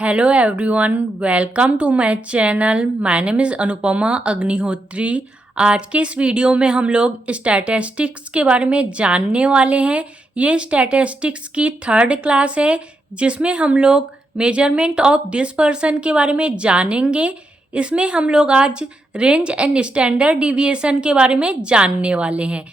Hello everyone, welcome to my channel. My name is Anupama Agnihotri. आज के इस वीडियो में हम लोग स्टैटिस्टिक्स के बारे में जानने वाले हैं। ये स्टैटिस्टिक्स की थर्ड क्लास है जिसमें हम लोग मेजरमेंट ऑफ डिस्पर्सन के बारे में जानेंगे। इसमें हम लोग आज रेंज एंड स्टैंडर्ड डिविएशन के बारे में जानने वाले हैं।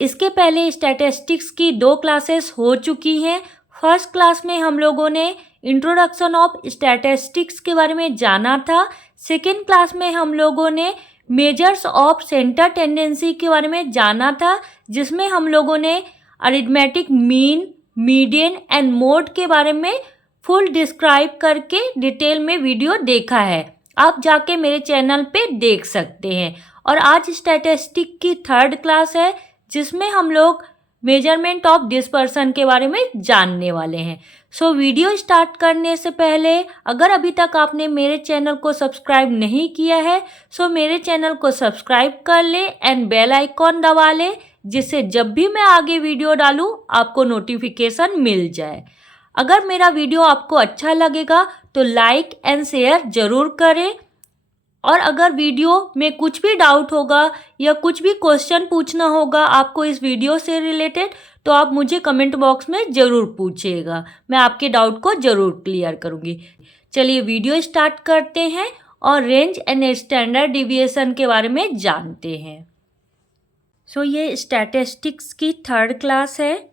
इसके पहले स्टैटिस्टिक्स की 2 क्लासेस हो चुकी हैं। फर्स्ट क्लास में हम लोगों ने इंट्रोडक्शन ऑफ स्टैटिस्टिक्स के बारे में जाना था। सेकेंड क्लास में हम लोगों ने मेजर्स ऑफ सेंटर टेंडेंसी के बारे में जाना था, जिसमें हम लोगों ने arithmetic mean, median and mode के बारे में फुल डिस्क्राइब करके डिटेल में वीडियो देखा है। आप जाके मेरे चैनल पे देख सकते हैं। और आज स्टैटिस्टिक की थर्ड क्लास है जिसमें हम लोग मेजरमेंट ऑफ डिस्पर्सन के बारे में जानने वाले हैं। सो वीडियो स्टार्ट करने से पहले अगर अभी तक आपने मेरे चैनल को सब्सक्राइब नहीं किया है सो मेरे चैनल को सब्सक्राइब कर ले एंड बेल आइकॉन दबा ले, जिससे जब भी मैं आगे वीडियो डालूँ आपको नोटिफिकेशन मिल जाए। अगर मेरा वीडियो आपको अच्छा लगेगा तो लाइक एंड शेयर ज़रूर करें। और अगर वीडियो में कुछ भी डाउट होगा या कुछ भी क्वेश्चन पूछना होगा आपको इस वीडियो से रिलेटेड, तो आप मुझे कमेंट बॉक्स में ज़रूर पूछिएगा। मैं आपके डाउट को ज़रूर क्लियर करूँगी। चलिए वीडियो स्टार्ट करते हैं और रेंज एंड स्टैंडर्ड डिविएशन के बारे में जानते हैं। सो ये स्टैटिस्टिक्स की थर्ड क्लास है।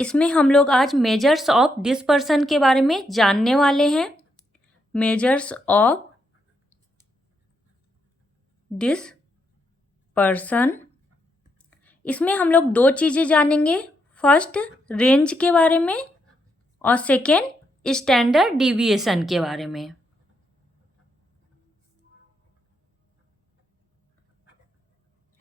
इसमें हम लोग आज मेजर्स ऑफ डिस्पर्सन के बारे में जानने वाले हैं। मेजर्स ऑफ डिस्पर्सन, इसमें हम लोग 2 चीज़ें जानेंगे। फर्स्ट रेंज के बारे में और सेकेंड स्टैंडर्ड डिविएशन के बारे में।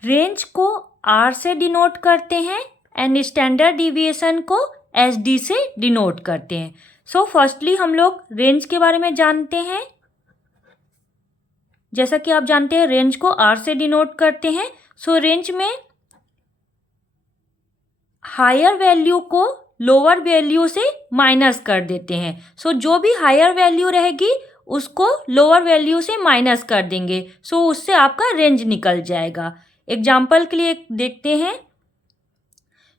रेंज को R से डिनोट करते हैं एंड स्टैंडर्ड डिविएशन को SD से डिनोट करते हैं। सो फर्स्टली हम लोग रेंज के बारे में जानते हैं। जैसा कि आप जानते हैं रेंज को R से डिनोट करते हैं। सो रेंज में हायर वैल्यू को लोअर वैल्यू से माइनस कर देते हैं। सो जो भी हायर वैल्यू रहेगी उसको लोअर वैल्यू से माइनस कर देंगे। सो उससे आपका रेंज निकल जाएगा। एग्जाम्पल के लिए देखते हैं।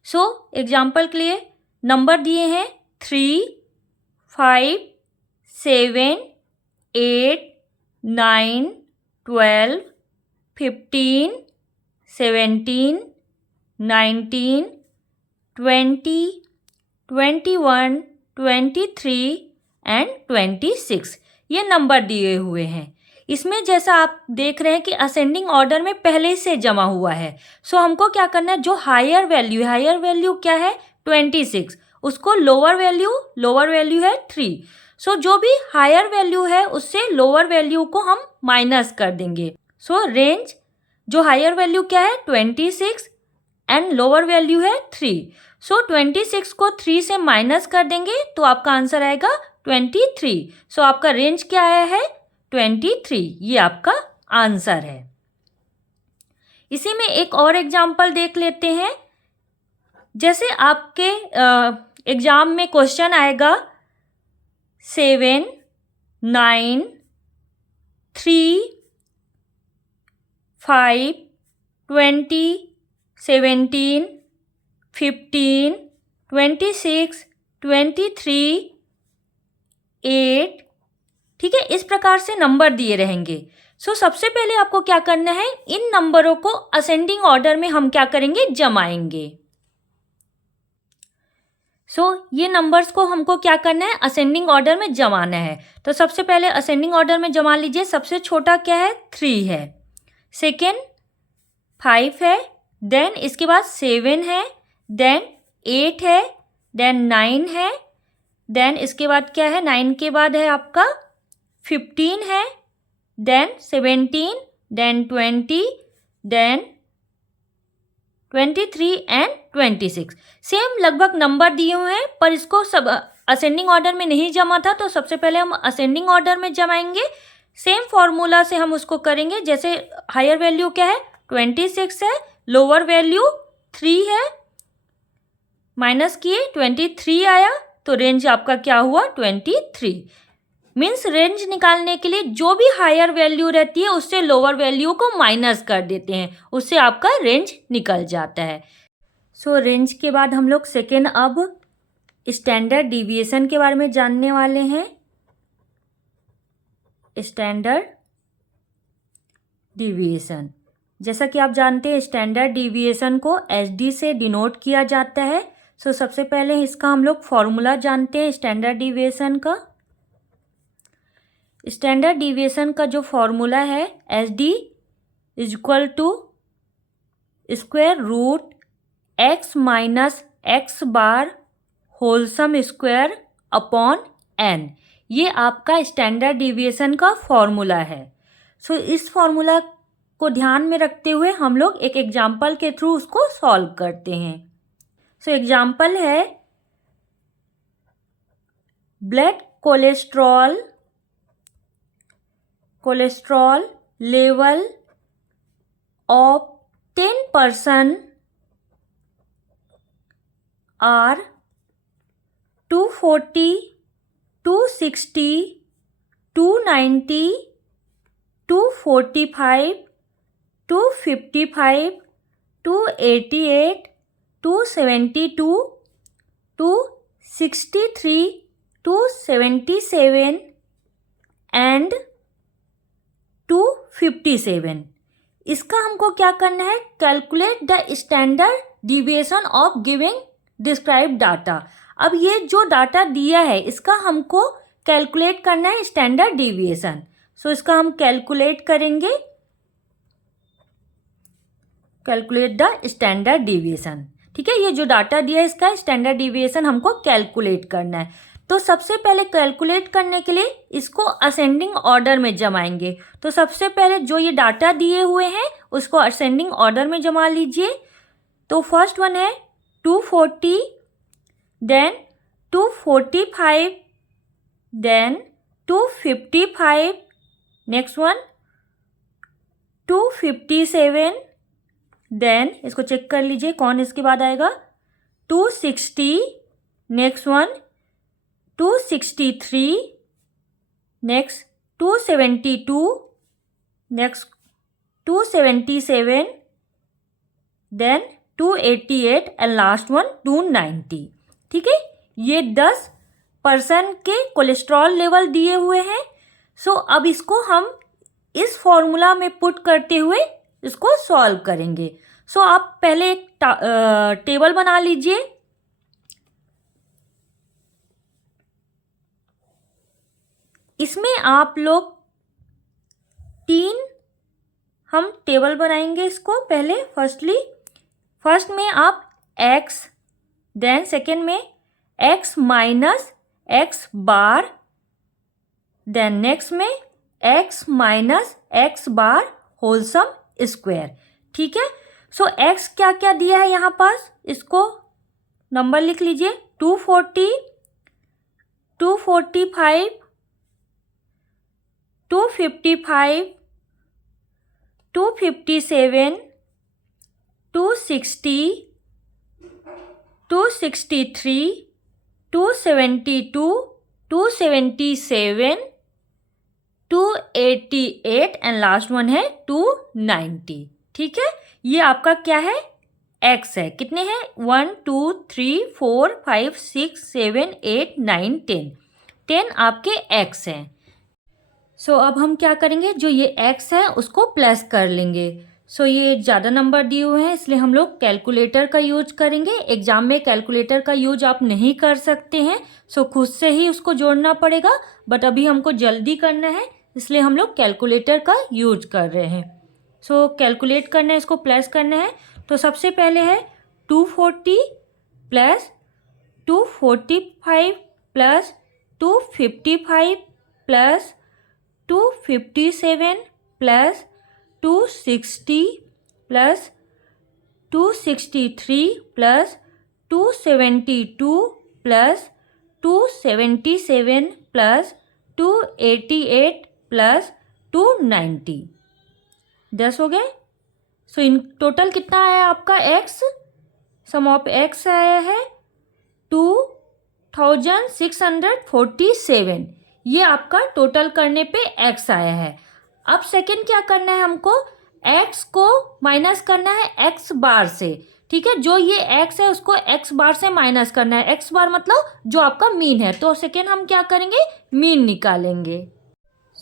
सो एग्जाम्पल के लिए नंबर दिए हैं 3, 5, 7, 8, 9, 12, 15, 17, 19, 20, 21, 23 एंड 26 ये नंबर दिए हुए हैं। इसमें जैसा आप देख रहे हैं कि असेंडिंग ऑर्डर में पहले से जमा हुआ है। सो हमको क्या करना है, जो हायर वैल्यू क्या है 26, उसको लोअर वैल्यू है 3। सो जो भी हायर वैल्यू है उससे लोअर वैल्यू को हम माइनस कर देंगे। सो रेंज जो हायर वैल्यू क्या है 26 एंड लोअर वैल्यू है 3। सो 26 को 3 से माइनस कर देंगे तो आपका आंसर आएगा 23। सो आपका रेंज क्या आया है 23। ये आपका आंसर है। इसी में एक और एग्जाम्पल देख लेते हैं। जैसे आपके एग्जाम में क्वेश्चन आएगा 7, 9, 3, 5, 20, 17, 15, 26, 23, 8, ठीक है, इस प्रकार से नंबर दिए रहेंगे। सो सबसे पहले आपको क्या करना है, इन नंबरों को असेंडिंग ऑर्डर में हम क्या करेंगे, जमाएंगे। सो ये नंबर्स को हमको क्या करना है, असेंडिंग ऑर्डर में जमाना है। तो सबसे पहले असेंडिंग ऑर्डर में जमा लीजिए। सबसे छोटा क्या है 3 है, सेकेंड 5 है, देन इसके बाद 7 है, देन 8 है, देन 9 है, देन इसके बाद क्या है 9 के बाद है आपका 15 है, then 17, then 20, then 23 and 26। Same लगभग नंबर दिए हुए हैं पर इसको सब असेंडिंग ऑर्डर में नहीं जमा था, तो सबसे पहले हम असेंडिंग ऑर्डर में जमाएंगे। सेम फॉर्मूला से हम उसको करेंगे। जैसे हायर वैल्यू क्या है 26 है, लोअर वैल्यू 3 है, माइनस किए 23 आया, तो रेंज आपका क्या हुआ 23। मीन्स रेंज निकालने के लिए जो भी हायर वैल्यू रहती है उससे लोअर वैल्यू को माइनस कर देते हैं, उससे आपका रेंज निकल जाता है। सो रेंज के बाद हम लोग सेकेंड अब स्टैंडर्ड डिविएशन के बारे में जानने वाले हैं। स्टैंडर्ड डिविएशन, जैसा कि आप जानते हैं स्टैंडर्ड डिविएशन को एसडी से डिनोट किया जाता है। सो सबसे पहले इसका हम लोग फॉर्मूला जानते हैं स्टैंडर्ड डिविएशन का। स्टैंडर्ड डिविएशन का जो फॉर्मूला है S D is equal to square root X minus X bar whole sum square upon N. ये आपका स्टैंडर्ड डिविएशन का फॉर्मूला है। सो इस फॉर्मूला को ध्यान में रखते हुए हम लोग एक एग्जाम्पल के थ्रू उसको सॉल्व करते हैं। सो एग्जाम्पल है blood cholesterol level of 10 person are 240, 260, 290, 245, 255, 288, 272, 263, 277 and 257। इसका हमको क्या करना है, calculate the standard deviation of giving describe data. अब ये जो डाटा दिया है इसका हमको कैलकुलेट करना है स्टैंडर्ड डिविएशन। सो इसका हम कैलकुलेट करेंगे, कैलकुलेट द स्टैंडर्ड डिविएशन। ठीक है, ये जो डाटा दिया है इसका स्टैंडर्ड डिविएशन हमको कैलकुलेट करना है। तो सबसे पहले कैलकुलेट करने के लिए इसको असेंडिंग ऑर्डर में जमाएंगे। तो सबसे पहले जो ये डाटा दिए हुए हैं उसको असेंडिंग ऑर्डर में जमा लीजिए। तो फर्स्ट वन है 240, then 245, then 255, next one 257, then इसको चेक कर लीजिए कौन इसके बाद आएगा 260, next one 263, next 272, next 277, then 288 and last one 290। ठीक है, ये 10 पर्सन के कोलेस्ट्रॉल लेवल दिए हुए हैं। सो अब इसको हम इस फॉर्मूला में पुट करते हुए इसको सॉल्व करेंगे। सो आप पहले एक टेबल बना लीजिए। इसमें आप लोग 3 हम टेबल बनाएंगे इसको। पहले फर्स्ट में आप x, देन सेकेंड में x minus X bar, then next में x minus X bar whole sum square. ठीक है, सो x क्या क्या दिया है यहाँ पास, इसको नंबर लिख लीजिए 240, 245, 255, 257, 260, 263, 272, 277, 288 एंड लास्ट वन है 290। ठीक है, ये आपका क्या है, x है। कितने हैं 1 2 3 4 5 6 7 8 9 10 आपके x हैं। सो अब हम क्या करेंगे, जो ये x है उसको प्लस कर लेंगे। सो ये ज़्यादा नंबर दिए हुए हैं इसलिए हम लोग कैलकुलेटर का यूज करेंगे। एग्जाम में कैलकुलेटर का यूज आप नहीं कर सकते हैं, सो खुद से ही उसको जोड़ना पड़ेगा। बट अभी हमको जल्दी करना है इसलिए हम लोग कैलकुलेटर का यूज कर रहे हैं। सो कैलकुलेट करना है, इसको प्लस करना है। तो सबसे पहले है 240 plus 245 plus 255 plus 257 plus 260 plus 263 plus 272 plus 277 plus 288 plus 290। 10 हो गए। सो इन टोटल कितना आया आपका x, सम ऑफ x आया है 2647 ये आपका टोटल करने पे x आया है। अब सेकंड क्या करना है हमको, x को माइनस करना है x बार से, ठीक है। जो ये x है उसको x बार से माइनस करना है। x बार मतलब जो आपका मीन है। तो सेकंड हम क्या करेंगे, मीन निकालेंगे।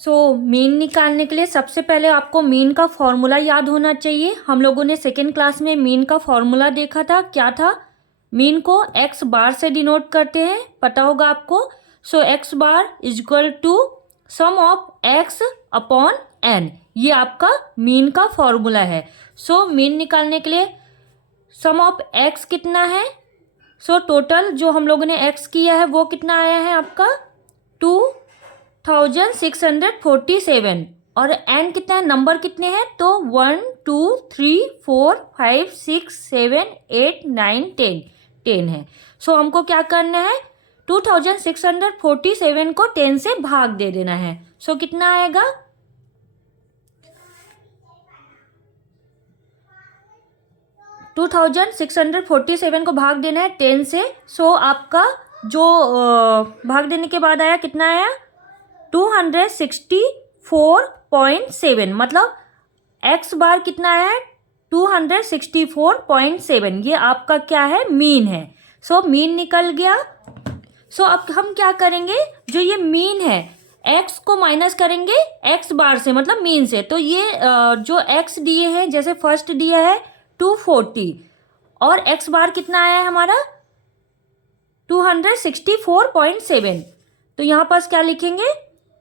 मीन निकालने के लिए सबसे पहले आपको मीन का फॉर्मूला याद होना चाहिए। हम लोगों ने सेकेंड क्लास में मीन का फॉर्मूला देखा था, क्या था, मीन को x बार से डिनोट करते हैं, पता होगा आपको। x bar is equal to sum of x upon n, ये आपका मीन का फॉर्मूला है। मीन निकालने के लिए सम ऑफ x कितना है, टोटल जो हम लोगों ने x किया है वो कितना आया है आपका 2647, और n कितना है, नंबर कितने हैं, तो 1 2 3 4 5 6 7 8 9 10 है। हमको क्या करना है, 2647 को 10 से भाग दे देना है। कितना आएगा, 2647 को भाग देना है 10 से। आपका जो भाग देने के बाद आया कितना आया, 264.7, मतलब x बार कितना आया है 264.7, ये आपका क्या है, मीन है। मीन निकल गया। अब हम क्या करेंगे, जो ये मीन है x को माइनस करेंगे x बार से, मतलब मीन से। तो ये जो x दिए हैं, जैसे फर्स्ट दिया है 240 और x बार कितना आया है हमारा 264.7, तो यहाँ पास क्या लिखेंगे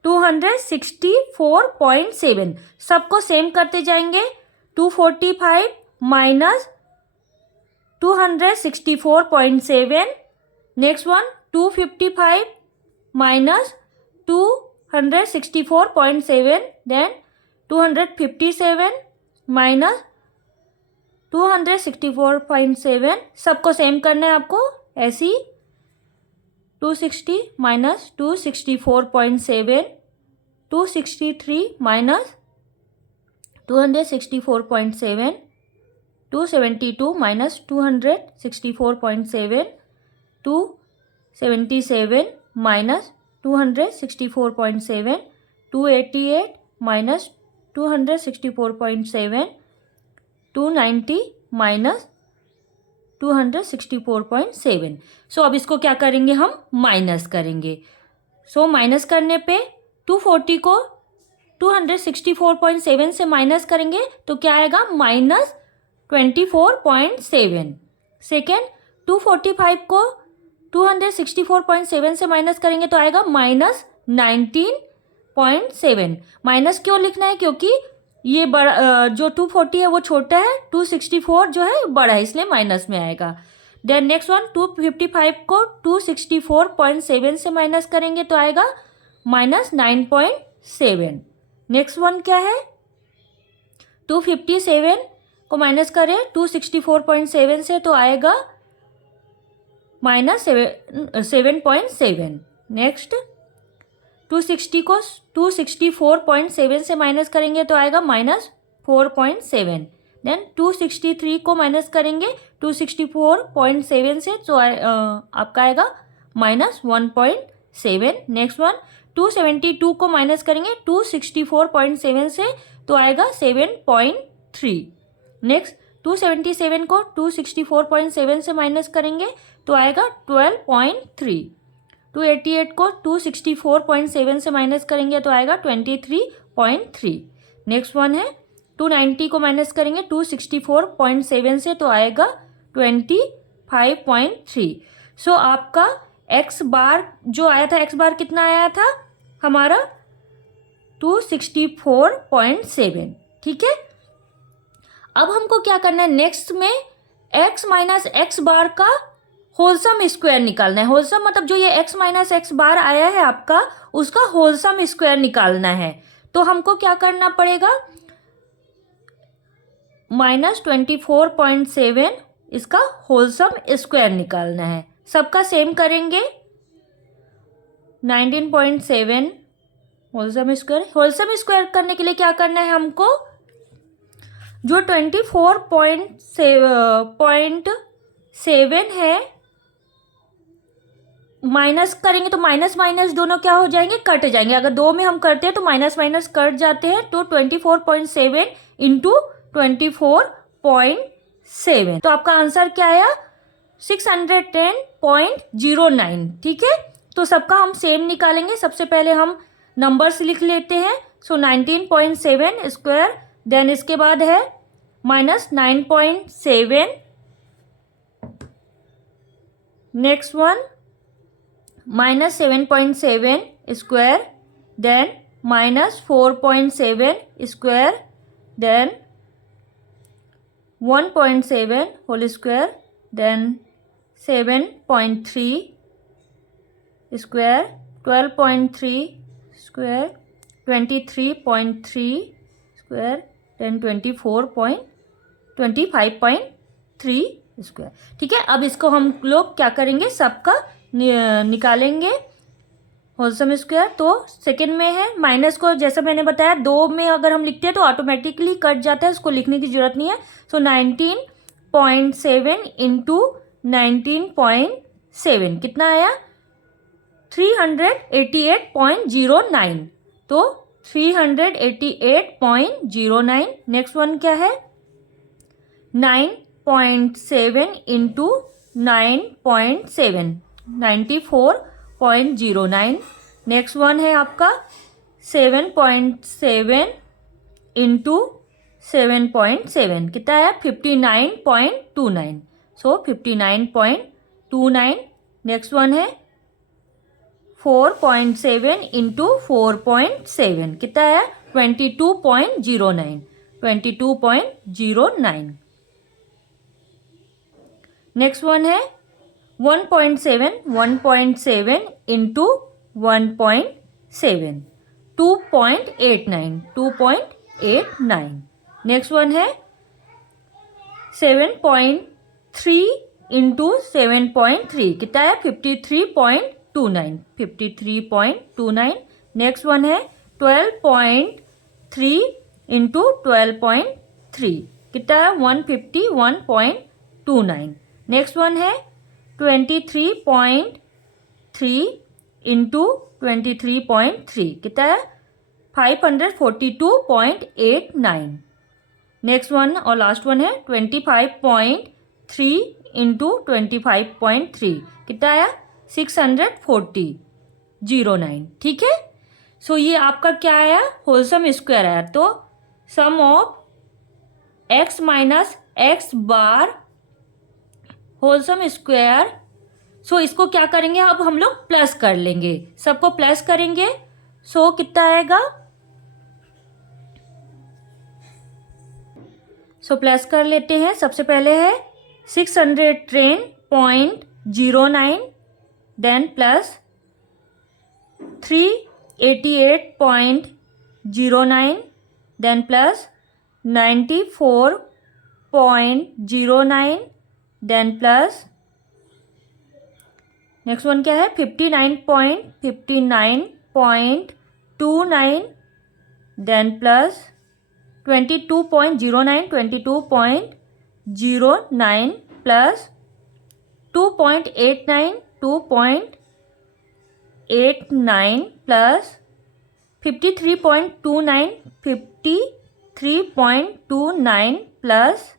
264.7, सबको सेम करते जाएंगे। 245 minus 264.7, next one 255 minus 264.7, then 257 minus 264.7, सबको सेम करना है आपको ऐसे ही। 260 minus 264.7, 263 minus 264.7, 272 minus 264.7, 277 minus 264.7, 288 minus 264.7, 290 minus 264.7। अब इसको क्या करेंगे, हम माइनस करेंगे। माइनस करने पे 240 को 264.7 से माइनस करेंगे तो क्या आएगा, माइनस 24.7। सेकेंड 245 को 264.7 से माइनस करेंगे तो आएगा माइनस 19.7। माइनस क्यों लिखना है, क्योंकि ये बड़ा जो 240 है वो छोटा है, 264 जो है बड़ा है, इसलिए माइनस में आएगा। देन नेक्स्ट वन 255 को 264.7 से माइनस करेंगे तो आएगा माइनस 9.7। नेक्स्ट वन क्या है, 257 को माइनस करें 264.7 से तो आएगा माइनस 7.7। नेक्स्ट 260 को 264.7 से माइनस करेंगे तो आएगा माइनस 4.7। देन 263 को माइनस करेंगे 264.7 से तो आपका आएगा माइनस 1.7। नेक्स्ट वन 272 को माइनस करेंगे 264.7 से तो आएगा 7.3। नेक्स्ट 277 को 264.7 से माइनस करेंगे तो आएगा 12.3। 288 को 264.7 से माइनस करेंगे तो आएगा 23.3। नेक्स्ट वन है 290 को माइनस करेंगे 264.7 से तो आएगा 25.3। आपका x बार जो आया था, x बार कितना आया था हमारा 264.7, ठीक है। अब हमको क्या करना है, नेक्स्ट में x माइनस एक्स बार का होलसम स्क्वायर निकालना है। होलसम मतलब जो ये x माइनस एक्स बार आया है आपका, उसका होलसम स्क्वायर निकालना है। तो हमको क्या करना पड़ेगा, माइनस 24.7 इसका होलसम स्क्वायर निकालना है। सबका सेम करेंगे, 19.7 होलसम स्क्वायर। होलसम स्क्वायर करने के लिए क्या करना है हमको, जो 24.7 है माइनस करेंगे तो माइनस माइनस दोनों क्या हो जाएंगे, कट जाएंगे। अगर 2 में हम करते हैं तो माइनस माइनस कट जाते हैं, तो 24.7 इंटू 24.7, तो आपका आंसर क्या आया, 610.09। ठीक है, तो सबका हम सेम निकालेंगे। सबसे पहले हम नंबर्स लिख लेते हैं। सो 19.7 स्क्वायर, देन इसके बाद है minus 9.7, next one minus 7.7 square, then minus 4.7 square, then 1.7 whole square, then 7.3 square, 12.3 square, 23.3 square, then 25.3 square. ठीक है, अब इसको हम लोग क्या करेंगे, सबका निकालेंगे होलसम स्क्वायर। तो सेकंड में है माइनस को, जैसा मैंने बताया 2 में अगर हम लिखते हैं तो ऑटोमेटिकली कट जाता है, उसको लिखने की जरूरत नहीं है। सो 19.7 इंटू 19.7 कितना आया, 388.09, तो 388.09। नेक्स्ट वन क्या है, 9.7 इंटू 9.7, 94.09। नेक्स्ट वन है आपका 7.7 इंटू 7.7 कितना है, 59.29, सो 59.29। नेक्स्ट वन है 4.7 इंटू 4.7 कितना है, 22.09, 22.09। नेक्स्ट वन है 1.7 इंटू 1.7, 2.89। नेक्स्ट वन है 7.3 इंटू 7.3 कितना है, 53.29। नेक्स्ट वन है 12.3 इंटू 12.3 कितना है, 151.29। नेक्स्ट वन है 23.3 इंटू 23.3 कितना है, 542.89। नेक्स्ट वन और लास्ट वन है 25.3 इंटू 25.3 कितना है, 640.09। ठीक है, सो ये आपका क्या आया, होलसम स्क्वायर आया। तो sum of x minus X bar whole sum square. So इसको क्या करेंगे, अब हम लोग प्लस कर लेंगे, सबको प्लस करेंगे। सो कितना आएगा, सो प्लस कर लेते हैं। सबसे पहले है 610.09, then plus 388.09, then plus 94.09, then plus next one क्या है, 59.29, then plus 22.09 plus 2.89 plus 53.29 plus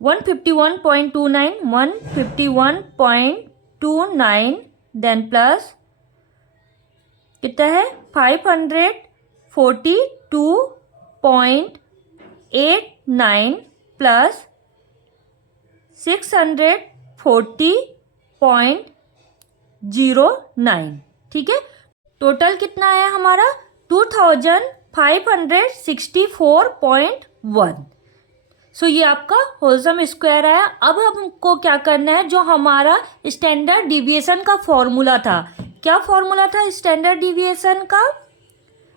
151.29, then plus कितना है, 542.89 प्लस 640.09। ठीक है, टोटल कितना आया हमारा, 2564.1। सो ये आपका होलसम स्क्वायर आया। अब हमको क्या करना है, जो हमारा स्टैंडर्ड डिविएशन का फॉर्मूला था, क्या फॉर्मूला था स्टैंडर्ड डिविएशन का,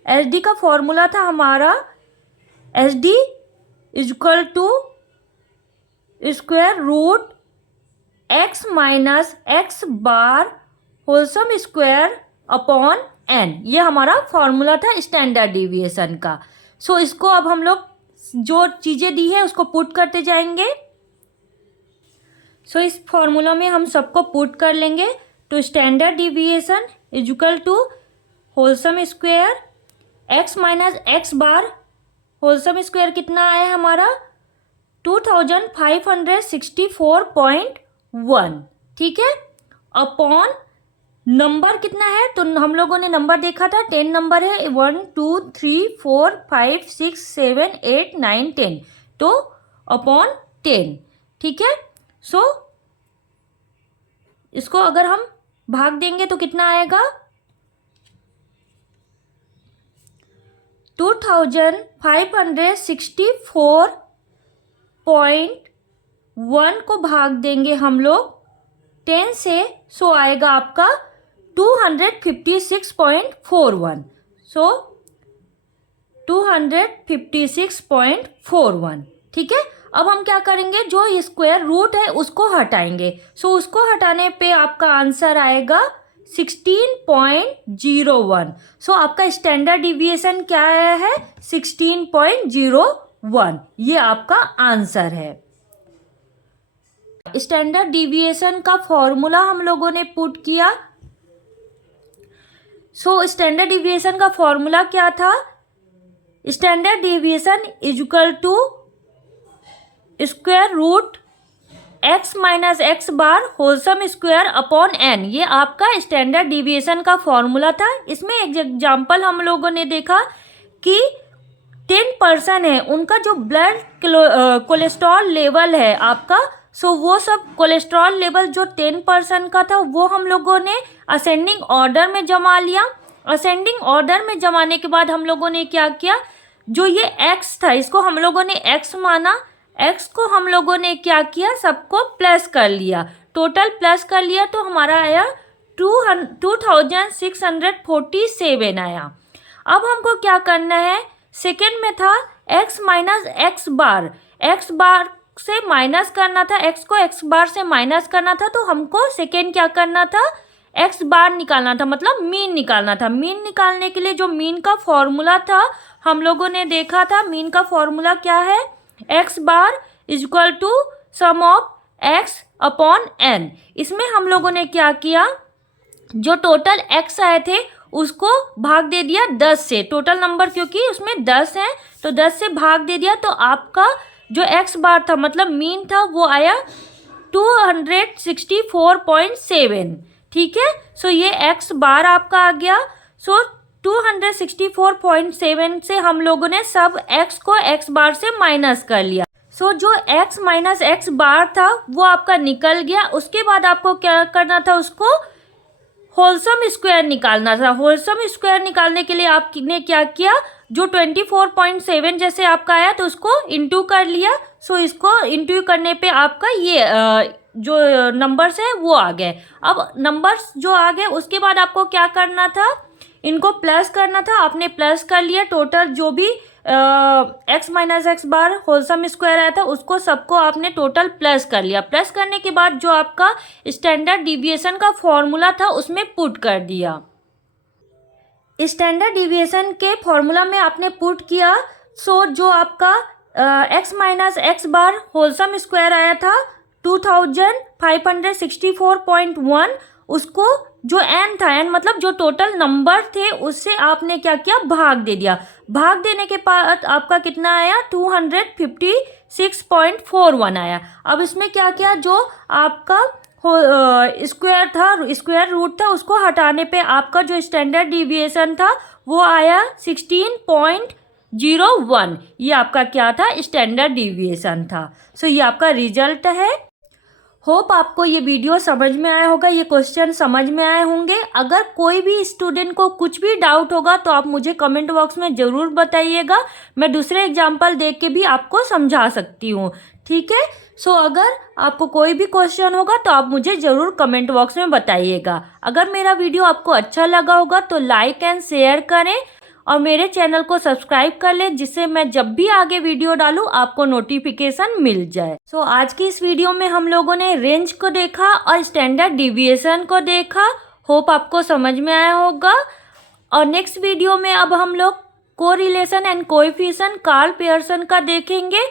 एसडी का फॉर्मूला था हमारा, SD equal to square root X minus X bar whole sum square upon N. ये हमारा फॉर्मूला था स्टैंडर्ड डिविएशन का। सो इसको अब हम लोग जो चीज़ें दी है उसको पुट करते जाएंगे। सो इस फॉर्मूला में हम सबको पुट कर लेंगे। तो standard deviation is equal to whole sum square X minus X bar, whole sum square कितना आया हमारा 2564.1, ठीक है, अपॉन नंबर कितना है, तो हम लोगों ने नंबर देखा था 10 नंबर है, 1 2 3 4 5 6 7 8 9 10, तो अपॉन 10, ठीक है। सो इसको अगर हम भाग देंगे तो कितना आएगा 2564.1 को भाग देंगे हम लोग 10 से, सो आएगा आपका 256.41, सो 256.41, ठीक है। अब हम क्या करेंगे, जो स्क्वायर रूट है उसको हटाएंगे, सो उसको हटाने पे आपका आंसर आएगा 16.01, सो आपका स्टैंडर्ड डिविएशन क्या आया है 16.01, ये आपका आंसर है। स्टैंडर्ड डिविएशन का फॉर्मूला हम लोगों ने पुट किया, सो स्टैंडर्ड डिविएशन का फॉर्मूला क्या था, standard deviation is equal to square root X minus X bar whole sum square upon N, ये आपका स्टैंडर्ड डिविएशन का फॉर्मूला था। इसमें एक एग्जाम्पल हम लोगों ने देखा कि 10 पर्सन है, उनका जो ब्लड कोलेस्ट्रॉल लेवल है आपका, सो वो सब कोलेस्ट्रॉल लेवल जो 10 पर्सन का था वो हम लोगों ने असेंडिंग ऑर्डर में जमा लिया। असेंडिंग ऑर्डर में जमाने के बाद हम लोगों ने क्या किया, जो ये एक्स था इसको हम लोगों ने एक्स माना, एक्स को हम लोगों ने क्या किया, सबको प्लस कर लिया, टोटल प्लस कर लिया, तो हमारा आया 2647 आया। अब हमको क्या करना है, सेकेंड में था एक्स माइनस एक्स बार से माइनस करना था, एक्स को एक्स बार से माइनस करना था, तो हमको सेकेंड क्या करना था, एक्स बार निकालना था, मतलब मीन निकालना था। मीन निकालने के लिए जो मीन का फॉर्मूला था हम लोगों ने देखा था, मीन का फॉर्मूला क्या है, X bar is equal to sum of X upon N. इसमें हम लोगों ने क्या किया, जो टोटल एक्स आए थे उसको भाग दे दिया 10 से, टोटल नंबर क्योंकि उसमें 10 है तो 10 से भाग दे दिया, तो आपका जो एक्स बार था मतलब मीन था वो आया 264.7, ठीक है। सो ये एक्स बार आपका आ गया। सो 264.7 से हम लोगों ने सब एक्स को एक्स बार से माइनस कर लिया। सो जो एक्स माइनस एक्स बार था वो आपका निकल गया। उसके बाद आपको क्या करना था, उसको होलसम स्क्वायर निकालना था। होलसम स्क्वायर निकालने के लिए आपने क्या किया, जो 24.7 जैसे आपका आया तो उसको इंटू कर लिया। सो इसको इंटू करने पे आपका ये जो नंबर्स है वो आ गए। अब नंबर्स जो आ गए उसके बाद आपको क्या करना था, इनको प्लस करना था। आपने प्लस कर लिया, टोटल जो भी x minus X bar whole sum square आया था उसको सबको आपने टोटल प्लस कर लिया। प्लस करने के बाद जो आपका स्टैंडर्ड डिविएशन का फॉर्मूला था उसमें पुट कर दिया। स्टैंडर्ड डिविएशन के फॉर्मूला में आपने पुट किया। सो जो आपका x minus X bar whole sum square आया था 2564.1, उसको जो एन था, एन मतलब जो टोटल नंबर थे उससे आपने क्या किया, भाग दे दिया। भाग देने के बाद आपका कितना आया, 256.41 आया। अब इसमें क्या किया, जो आपका स्क्वायर था, स्क्वायर रूट था, उसको हटाने पे आपका जो स्टैंडर्ड डिविएशन था वो आया 16.01। ये आपका क्या था, स्टैंडर्ड डिविएशन था। सो ये आपका रिजल्ट है। होप आपको ये वीडियो समझ में आया होगा, ये क्वेश्चन समझ में आए होंगे। अगर कोई भी स्टूडेंट को कुछ भी डाउट होगा तो आप मुझे कमेंट बॉक्स में ज़रूर बताइएगा। मैं दूसरे एग्जाम्पल देख के भी आपको समझा सकती हूँ, ठीक है। सो अगर आपको कोई भी क्वेश्चन होगा तो आप मुझे ज़रूर कमेंट बॉक्स में बताइएगा। अगर मेरा वीडियो आपको अच्छा लगा होगा तो लाइक एंड शेयर करें और मेरे चैनल को सब्सक्राइब कर लें, जिससे मैं जब भी आगे वीडियो डालूं आपको नोटिफिकेशन मिल जाए। सो आज की इस वीडियो में हम लोगों ने रेंज को देखा और स्टैंडर्ड डिविएशन को देखा। होप आपको समझ में आया होगा। और नेक्स्ट वीडियो में अब हम लोग correlation and coefficient Karl Pearson का देखेंगे,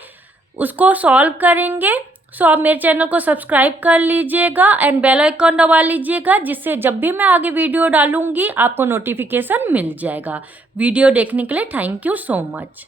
उसको सॉल्व करेंगे। सो आप मेरे चैनल को सब्सक्राइब कर लीजिएगा एंड बेल आइकॉन दबा लीजिएगा, जिससे जब भी मैं आगे वीडियो डालूंगी आपको नोटिफिकेशन मिल जाएगा। वीडियो देखने के लिए थैंक यू सो मच।